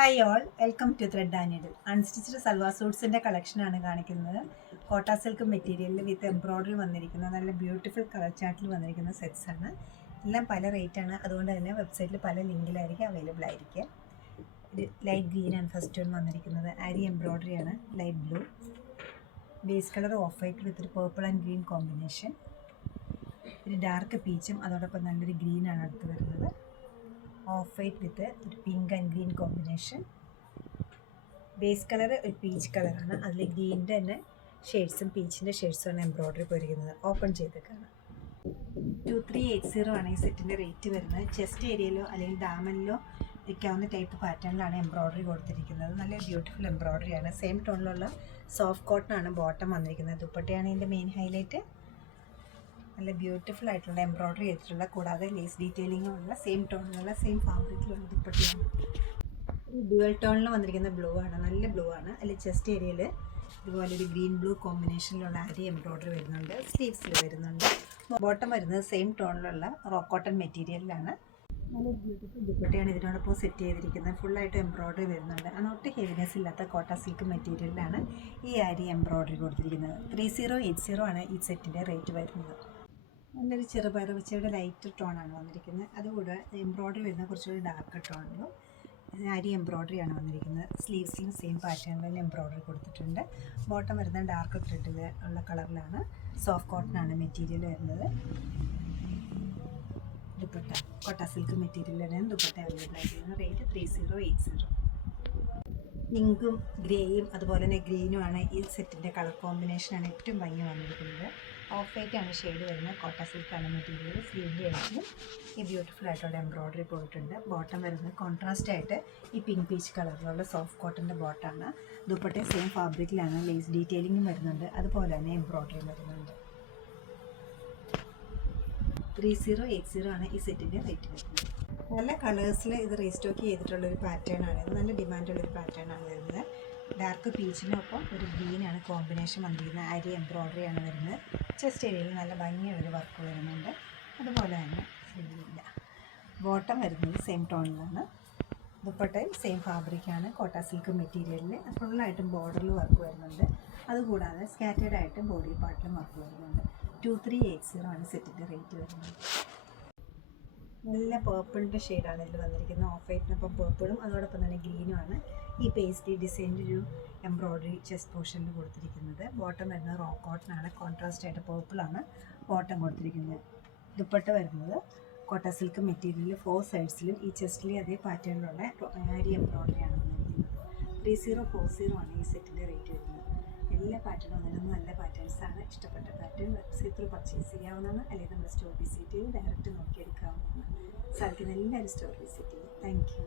Hi all, welcome to thread and needle. Unstitched salwar സൂട്ട്സിൻ്റെ കളക്ഷനാണ് കാണിക്കുന്നത്. കോട്ട സിൽക്ക് മെറ്റീരിയലിൽ വിത്ത് എംബ്രോയ്ഡറി വന്നിരിക്കുന്ന നല്ല ബ്യൂട്ടിഫുൾ കളർ ചാർട്ടിൽ വന്നിരിക്കുന്ന സെറ്റ്സ് ആണ്. എല്ലാം പല റേറ്റാണ്, അതുകൊണ്ട് തന്നെ വെബ്സൈറ്റിൽ പല ലിങ്കിലായിരിക്കും അവൈലബിൾ ആയിരിക്കുക. ഒരു ലൈറ്റ് ഗ്രീൻ ആണ് ഫസ്റ്റ് വൺ വന്നിരിക്കുന്നത്. ആരി എംബ്രോയ്ഡറി ആണ്, light blue. Base colour of white വിത്ത് ഒരു പേർപ്പിൾ ആൻഡ് ഗ്രീൻ കോമ്പിനേഷൻ. ഒരു ഡാർക്ക് പീച്ചും അതോടൊപ്പം നല്ലൊരു ഗ്രീനാണ് അടുത്ത് വരുന്നത്. ഓഫ് വൈറ്റ് വിത്ത് ഒരു pink and green combination. Base colour ഒരു പീച്ച് കളറാണ്, അതിൽ ഗ്രീനിൻ്റെ തന്നെ ഷെയ്ഡ്സും പീച്ചിൻ്റെ ഷെയ്ഡ്സുമാണ് എംബ്രോയ്ഡറി പോയിരിക്കുന്നത്. ഓപ്പൺ ചെയ്തേക്കാണ്. 2380 ആണ് ഈ സെറ്റിൻ്റെ റേറ്റ് വരുന്നത്. ചെസ്റ്റ് ഏരിയയിലോ അല്ലെങ്കിൽ ഡാമനിലോ വയ്ക്കാവുന്ന ടൈപ്പ് പാറ്റേണിലാണ് എംബ്രോയ്ഡറി കൊടുത്തിരിക്കുന്നത്. നല്ല ബ്യൂട്ടിഫുൾ എംബ്രോയ്ഡറി ആണ്. സെയിം ടോണിലുള്ള സോഫ്റ്റ് കോട്ടൺ ആണ് ബോട്ടം വന്നിരിക്കുന്നത്. ദുപ്പട്ടയാണ് ഇതിൻ്റെ മെയിൻ ഹൈലൈറ്റ്. നല്ല ബ്യൂട്ടിഫുൾ ആയിട്ടുള്ള എംബ്രോയ്ഡറി ചെയ്തിട്ടുള്ള, കൂടാതെ ലേസ് ഡീറ്റെയിലിംഗും ഉള്ള സെയിം ടോണിലുള്ള സെയിം ഫാബ്രിക്കിലുള്ള ദുപ്പട്ടയാണ്. ഡ്യുവൽ ടോണിൽ വന്നിരിക്കുന്ന ബ്ലൂ ആണ്, നല്ല ബ്ലൂ ആണ്. അതിൽ ചെസ്റ്റ് ഏരിയയിൽ ഇതുപോലെ ഒരു ഗ്രീൻ ബ്ലൂ കോമ്പിനേഷനിലുള്ള ആരി എംബ്രോയ്ഡറി വരുന്നുണ്ട്. സ്ലീവ്സിൽ വരുന്നുണ്ട്. ബോട്ടം വരുന്നത് സെയിം ടോണിലുള്ള റോ കോട്ടൺ മെറ്റീരിയലിലാണ്. നല്ല ബ്യൂട്ടിഫുൾ ദുപ്പട്ടയാണ് ഇതിനോടൊപ്പം സെറ്റ് ചെയ്തിരിക്കുന്നത്. ഫുള്ളായിട്ട് എംബ്രോയ്ഡറി വരുന്നുണ്ട്. അതൊട്ട് ഹെവിനെസ് ഇല്ലാത്ത കോട്ട സിൽക്ക് മെറ്റീരിയലിലാണ് ഈ ആരി എംബ്രോയ്ഡറി കൊടുത്തിരിക്കുന്നത്. 3080 ആണ് ഈ സെറ്റിൻ്റെ റേറ്റ് വരുന്നത്. നല്ലൊരു ചെറുപയർ വെച്ചയുടെ ലൈറ്റ് ടോണാണ് വന്നിരിക്കുന്നത്. അതുകൂടെ എംബ്രോയ്ഡറി വരുന്ന കുറച്ചുകൂടി ഡാർക്ക് ടോണിലും ആരി എംബ്രോയ്ഡറിയാണ് വന്നിരിക്കുന്നത്. സ്ലീവ്സിലും സെയിം പാറ്റേണിൽ എംബ്രോയ്ഡറി കൊടുത്തിട്ടുണ്ട്. ബോട്ടം വരുന്ന ഡാർക്ക് ത്രെഡിൽ ഉള്ള കളറിലാണ്. സോഫ്റ്റ് കോട്ടൺ ആണ് മെറ്റീരിയൽ വരുന്നത്. ദുപ്പട്ട കോട്ട സിൽക്ക് മെറ്റീരിയലിലാണ് ദുപ്പട്ട അവൈലബിൾ ആയിരിക്കുന്നത്. റേറ്റ് 3080. പിങ്കും ഗ്രേയും അതുപോലെ തന്നെ ഗ്രീനുമാണ് ഈ സെറ്റിൻ്റെ കളർ കോമ്പിനേഷനാണ് ഏറ്റവും ഭംഗി വന്നിരിക്കുന്നത്. ഓഫ് വൈറ്റ് ആണ് ഷെയ്ഡ് വരുന്നത്. കോട്ട സിൽക്കാണ് മെറ്റീരിയൽ. സ്ലീവിൻ്റെ ആയിട്ടും ഈ ബ്യൂട്ടിഫുൾ ആയിട്ടുള്ള എംബ്രോയ്ഡറി പോയിട്ടുണ്ട്. ബോട്ടം വരുന്നത് കോൺട്രാസ്റ്റ് ആയിട്ട് ഈ പിങ്ക് പീച്ച് കളറിലുള്ള സോഫ്റ്റ് കോട്ടൻ്റെ ബോട്ടാണ്. ദുപ്പട്ട സെയിം ഫാബ്രിക്കിലാണ്. ലേസ് ഡീറ്റെയിലിംഗും വരുന്നുണ്ട്, അതുപോലെ തന്നെ എംബ്രോയ്ഡറിയും വരുന്നുണ്ട്. 3080 ആണ് ഈ സെറ്റിൻ്റെ റേറ്റ് വരുന്നത്. നല്ല കളേഴ്സിൽ ഇത് റീസ്റ്റോക്ക് ചെയ്തിട്ടുള്ളൊരു പാറ്റേൺ ആണ്. ഇത് നല്ല ഡിമാൻഡുള്ളൊരു പാറ്റേൺ ആണ് വരുന്നത്. ഡാർക്ക് പീച്ചിനൊപ്പം ഒരു ഗ്രീനാണ് കോമ്പിനേഷൻ വന്നിരിക്കുന്നത്. ആരി എംബ്രോയ്ഡറി ആണ് വരുന്നത്. ചെസ്റ്റ് ഏരിയയിൽ നല്ല ഭംഗിയുള്ളൊരു വർക്ക് വരുന്നുണ്ട്. അതുപോലെ തന്നെ സ്ലീവില്ല. ബോട്ടം വരുന്നത് സെയിം ടോണിലാണ്. ദുപ്പട്ടയും സെയിം ഫാബ്രിക്കാണ്. കോട്ട സിൽക്ക് മെറ്റീരിയലിൽ ഫുള്ളായിട്ടും ബോർഡറിൽ വർക്ക് വരുന്നുണ്ട്. അതുകൂടാതെ സ്കാറ്റേഡ് ആയിട്ട് ബോഡി പാർട്ടിലും വർക്ക് വരുന്നുണ്ട്. 2380 ആണ് സെറ്റിൻ്റെ റേറ്റ് വരുന്നത്. നല്ല പേർപ്പിളിൻ്റെ ഷെയ്ഡാണ് ഇതിൽ വന്നിരിക്കുന്നത്. ഓഫ് വൈറ്റിനൊപ്പം പേർപ്പിളും അതോടൊപ്പം തന്നെ ഗ്രീനുമാണ് ഈ പേസ്റ്റി ഡിസൈൻ്റെ ഒരു എംബ്രോയ്ഡറി ചെസ്റ്റ് പോർഷനിൽ കൊടുത്തിരിക്കുന്നത്. ബോട്ടം വരുന്നത് റോ കോട്ടൺ ആണ്. കോൺട്രാസ്റ്റ് ആയിട്ട് പേർപ്പിളാണ് ബോട്ടം കൊടുത്തിരിക്കുന്നത്. ദുപ്പട്ട വരുന്നത് കോട്ട സിൽക്ക് മെറ്റീരിയലിൽ 4 സൈഡ്സിലും ഈ ചെസ്റ്റിലെ അതേ പാറ്റേണിലുള്ള ആരി എംബ്രോയ്ഡറി ആണ് വന്നിരിക്കുന്നത്. 3040 ആണ് ഈ സെറ്റിൻ്റെ റേറ്റ് വരുന്നത്. എല്ലാ പാറ്റേണും വന്നിരുന്നത് നല്ല പാറ്റേൺസാണ്. ഇഷ്ടപ്പെട്ട പാറ്റേൺ വെബ്സൈറ്റ് ത്രൂ പർച്ചേസ് ചെയ്യാവുന്നതാണ്, അല്ലെങ്കിൽ നമ്മുടെ സ്റ്റോർ വിസിറ്റ് ചെയ്ത് ഡയറക്റ്റ് നോക്കിയെടുക്കാവുന്നതാണ്. സാധിക്കുന്ന എല്ലാവരും സ്റ്റോർ വിസിറ്റ് ചെയ്യും. Thank you.